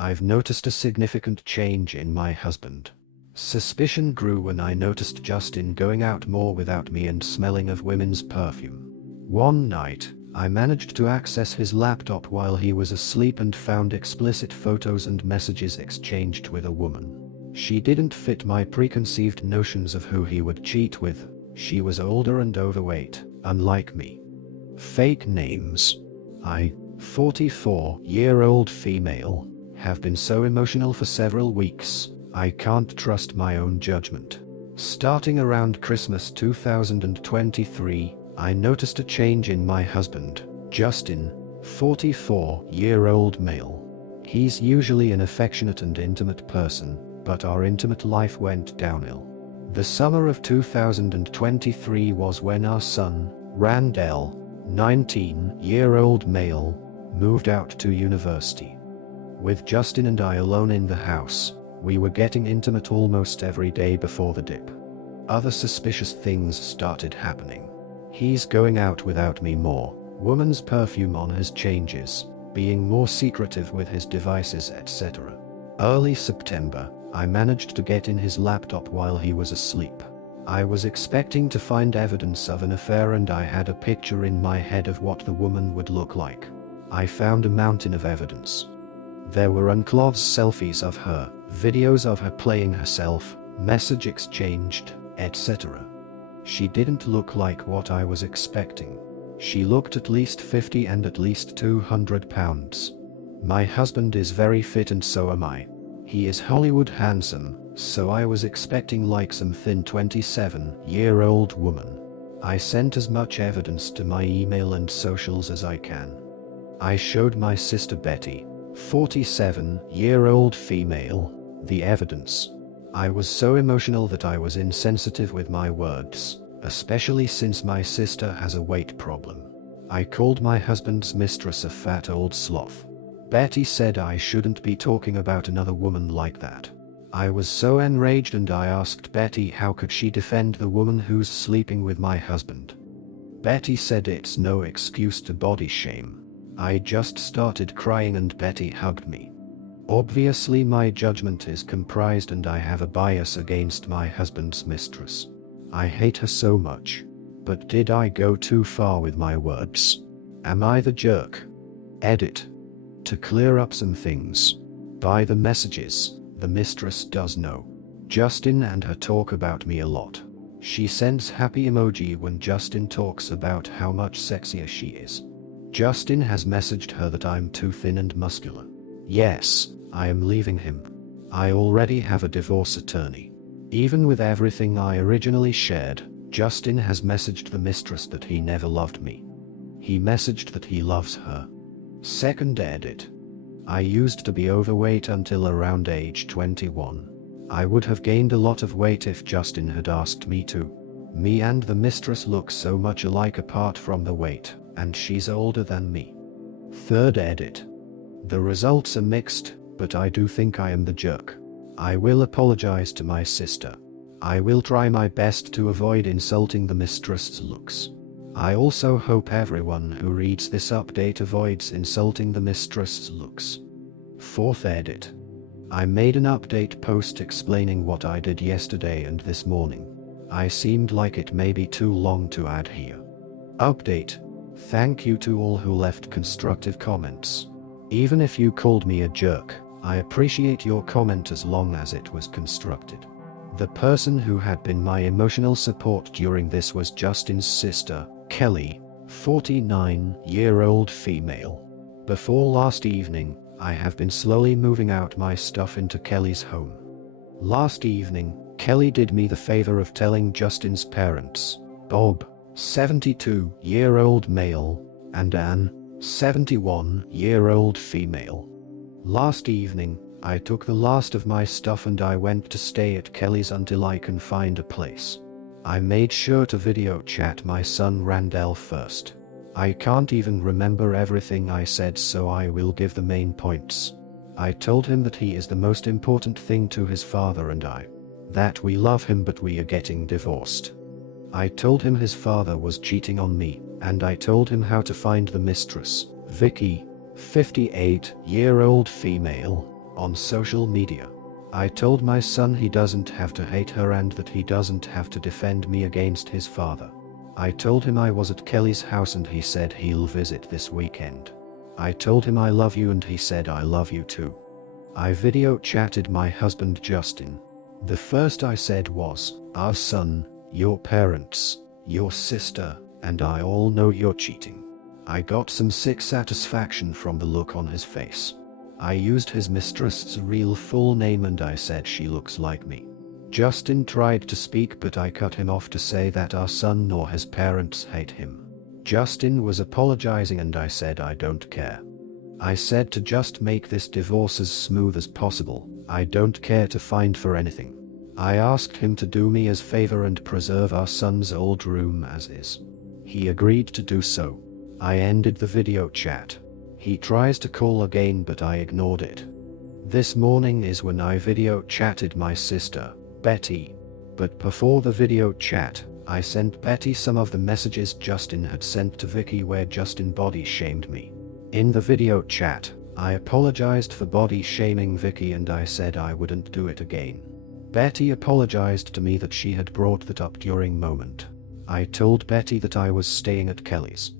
I've noticed a significant change in my husband. Suspicion grew when I noticed Justin going out more without me and smelling of women's perfume. One night, I managed to access his laptop while he was asleep and found explicit photos and messages exchanged with a woman. She didn't fit my preconceived notions of who he would cheat with. She was older and overweight, unlike me. Fake names. I, 44-year-old female, have been so emotional for several weeks, I can't trust my own judgment. Starting around Christmas 2023, I noticed a change in my husband, Justin, 44-year-old male. He's usually an affectionate and intimate person, but our intimate life went downhill. The summer of 2023 was when our son, Randall, 19-year-old male, moved out to university. With Justin and I alone in the house, we were getting intimate almost every day before the dip. Other suspicious things started happening. He's going out without me more, woman's perfume on his changes, being more secretive with his devices, etc. Early September, I managed to get in his laptop while he was asleep. I was expecting to find evidence of an affair and I had a picture in my head of what the woman would look like. I found a mountain of evidence. There were unclothed selfies of her, videos of her playing herself, message exchanged, etc. She didn't look like what I was expecting. She looked at least 50 and at least 200 pounds. My husband is very fit and so am I. He is Hollywood handsome, so I was expecting like some thin 27-year-old woman. I sent as much evidence to my email and socials as I can. I showed my sister Betty, 47-year-old female, the evidence. I was so emotional that I was insensitive with my words, especially since my sister has a weight problem. I called my husband's mistress a fat old sloth. Betty said I shouldn't be talking about another woman like that. I was so enraged and I asked Betty how could she defend the woman who's sleeping with my husband. Betty said it's no excuse to body shame. I just started crying and Betty hugged me. Obviously my judgment is comprised and I have a bias against my husband's mistress. I hate her so much. But did I go too far with my words? Am I the jerk? Edit. To clear up some things. By the messages, the mistress does know. Justin and her talk about me a lot. She sends happy emoji when Justin talks about how much sexier she is. Justin has messaged her that I'm too thin and muscular. Yes, I am leaving him. I already have a divorce attorney. Even with everything I originally shared, Justin has messaged the mistress that he never loved me. He messaged that he loves her. Second edit. I used to be overweight until around age 21. I would have gained a lot of weight if Justin had asked me to. Me and the mistress look so much alike apart from the weight, and she's older than me. Third edit. The results are mixed, but I do think I am the jerk. I will apologize to my sister. I will try my best to avoid insulting the mistress's looks. I also hope everyone who reads this update avoids insulting the mistress's looks. Fourth edit. I made an update post explaining what I did yesterday and this morning. I seemed like it may be too long to add here. Update. Thank you to all who left constructive comments. Even if you called me a jerk, I appreciate your comment as long as it was constructed. The person who had been my emotional support during this was Justin's sister, Kelly, 49-year-old female. Before last evening, I have been slowly moving out my stuff into Kelly's home. Last evening, Kelly did me the favor of telling Justin's parents, Bob, 72-year-old male, and Anne, 71-year-old female. Last evening, I took the last of my stuff and I went to stay at Kelly's until I can find a place. I made sure to video chat my son Randall first. I can't even remember everything I said, so I will give the main points. I told him that he is the most important thing to his father and I. That we love him but we are getting divorced. I told him his father was cheating on me, and I told him how to find the mistress, Vicky, 58-year-old female, on social media. I told my son he doesn't have to hate her and that he doesn't have to defend me against his father. I told him I was at Kelly's house and he said he'll visit this weekend. I told him I love you and he said I love you too. I video chatted my husband Justin. The first I said was, our son, your parents, your sister, and I all know you're cheating. I got some sick satisfaction from the look on his face. I used his mistress's real full name and I said she looks like me. Justin tried to speak but I cut him off to say that our son nor his parents hate him. Justin was apologizing and I said I don't care. I said to just make this divorce as smooth as possible. I don't care to find for anything. I asked him to do me as favor and preserve our son's old room as is. He agreed to do so. I ended the video chat. He tries to call again but I ignored it. This morning is when I video chatted my sister, Betty. But before the video chat, I sent Betty some of the messages Justin had sent to Vicky where Justin body shamed me. In the video chat, I apologized for body shaming Vicky and I said I wouldn't do it again. Betty apologized to me that she had brought that up during moment. I told Betty that I was staying at Kelly's.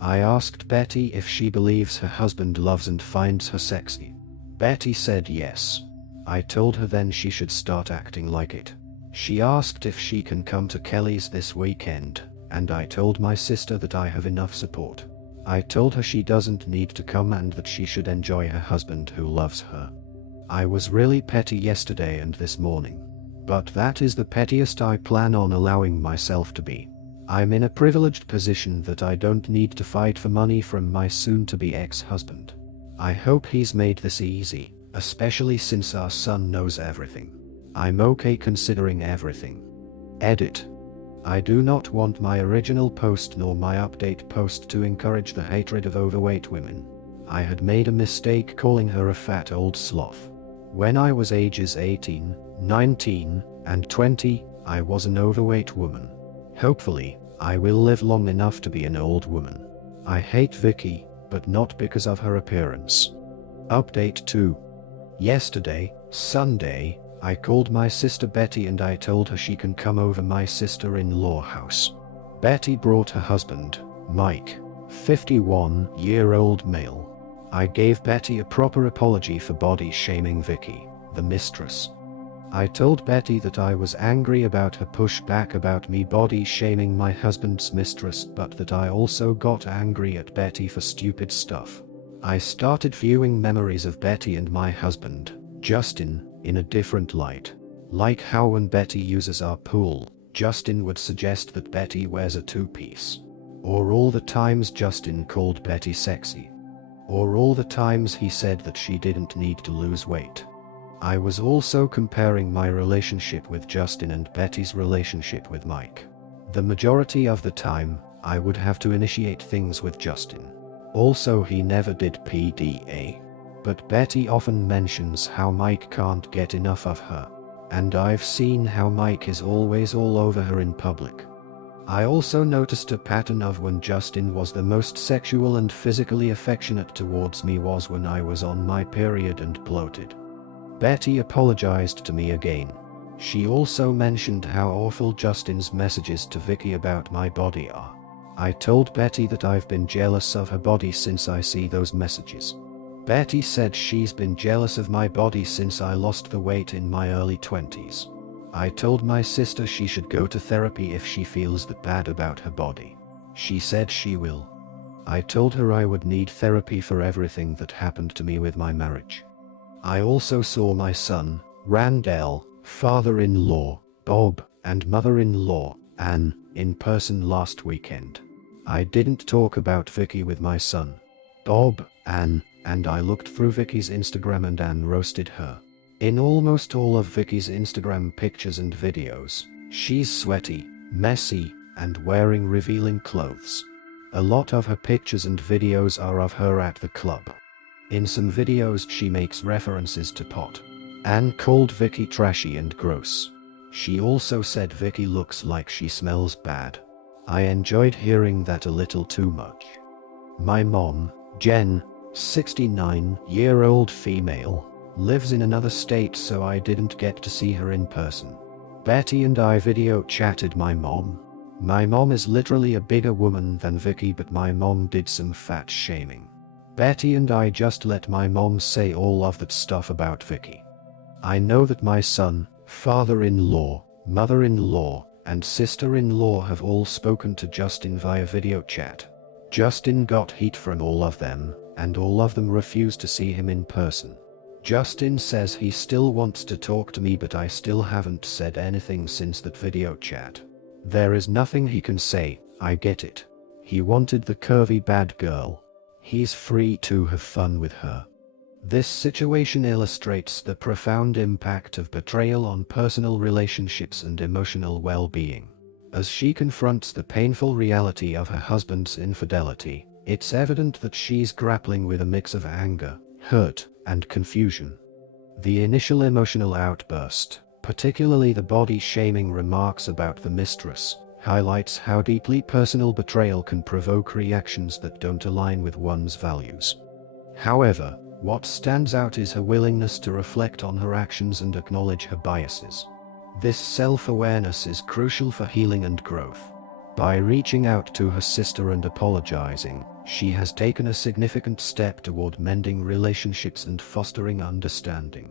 I asked Betty if she believes her husband loves and finds her sexy. Betty said yes. I told her then she should start acting like it. She asked if she can come to Kelly's this weekend, and I told my sister that I have enough support. I told her she doesn't need to come and that she should enjoy her husband who loves her. I was really petty yesterday and this morning. But that is the pettiest I plan on allowing myself to be. I'm in a privileged position that I don't need to fight for money from my soon-to-be ex-husband. I hope he's made this easy, especially since our son knows everything. I'm okay considering everything. Edit. I do not want my original post nor my update post to encourage the hatred of overweight women. I had made a mistake calling her a fat old sloth. When I was ages 18, 19, and 20, I was an overweight woman. Hopefully, I will live long enough to be an old woman. I hate Vicky, but not because of her appearance. Update 2. Yesterday, Sunday, I called my sister Betty and I told her she can come over my sister-in-law house. Betty brought her husband, Mike, 51-year-old male. I gave Betty a proper apology for body shaming Vicky, the mistress. I told Betty that I was angry about her pushback about me body shaming my husband's mistress, but that I also got angry at Betty for stupid stuff. I started viewing memories of Betty and my husband, Justin, in a different light. Like how when Betty uses our pool, Justin would suggest that Betty wears a two-piece. Or all the times Justin called Betty sexy. Or all the times he said that she didn't need to lose weight. I was also comparing my relationship with Justin and Betty's relationship with Mike. The majority of the time, I would have to initiate things with Justin. Also, he never did PDA. But Betty often mentions how Mike can't get enough of her. And I've seen how Mike is always all over her in public. I also noticed a pattern of when Justin was the most sexual and physically affectionate towards me was when I was on my period and bloated. Betty apologized to me again. She also mentioned how awful Justin's messages to Vicky about my body are. I told Betty that I've been jealous of her body since I see those messages. Betty said she's been jealous of my body since I lost the weight in my early 20s. I told my sister she should go to therapy if she feels that bad about her body. She said she will. I told her I would need therapy for everything that happened to me with my marriage. I also saw my son, Randall, father-in-law, Bob, and mother-in-law, Anne, in person last weekend. I didn't talk about Vicky with my son, Bob, Anne, and I looked through Vicky's Instagram and Anne roasted her. In almost all of Vicky's Instagram pictures and videos, she's sweaty, messy, and wearing revealing clothes. A lot of her pictures and videos are of her at the club. In some videos she makes references to pot. Anne called Vicky trashy and gross. She also said Vicky looks like she smells bad. I enjoyed hearing that a little too much. My mom, Jen, 69-year-old female, lives in another state, so I didn't get to see her in person. Betty and I video chatted my mom. My mom is literally a bigger woman than Vicky, but my mom did some fat shaming. Betty and I just let my mom say all of that stuff about Vicky. I know that my son, father-in-law, mother-in-law, and sister-in-law have all spoken to Justin via video chat. Justin got heat from all of them, and all of them refused to see him in person. Justin says he still wants to talk to me, but I still haven't said anything since that video chat. There is nothing he can say, I get it. He wanted the curvy bad girl. He's free to have fun with her. This situation illustrates the profound impact of betrayal on personal relationships and emotional well-being. As she confronts the painful reality of her husband's infidelity, it's evident that she's grappling with a mix of anger, hurt, and confusion. The initial emotional outburst, particularly the body-shaming remarks about the mistress, highlights how deeply personal betrayal can provoke reactions that don't align with one's values. However, what stands out is her willingness to reflect on her actions and acknowledge her biases. This self-awareness is crucial for healing and growth. By reaching out to her sister and apologizing, she has taken a significant step toward mending relationships and fostering understanding.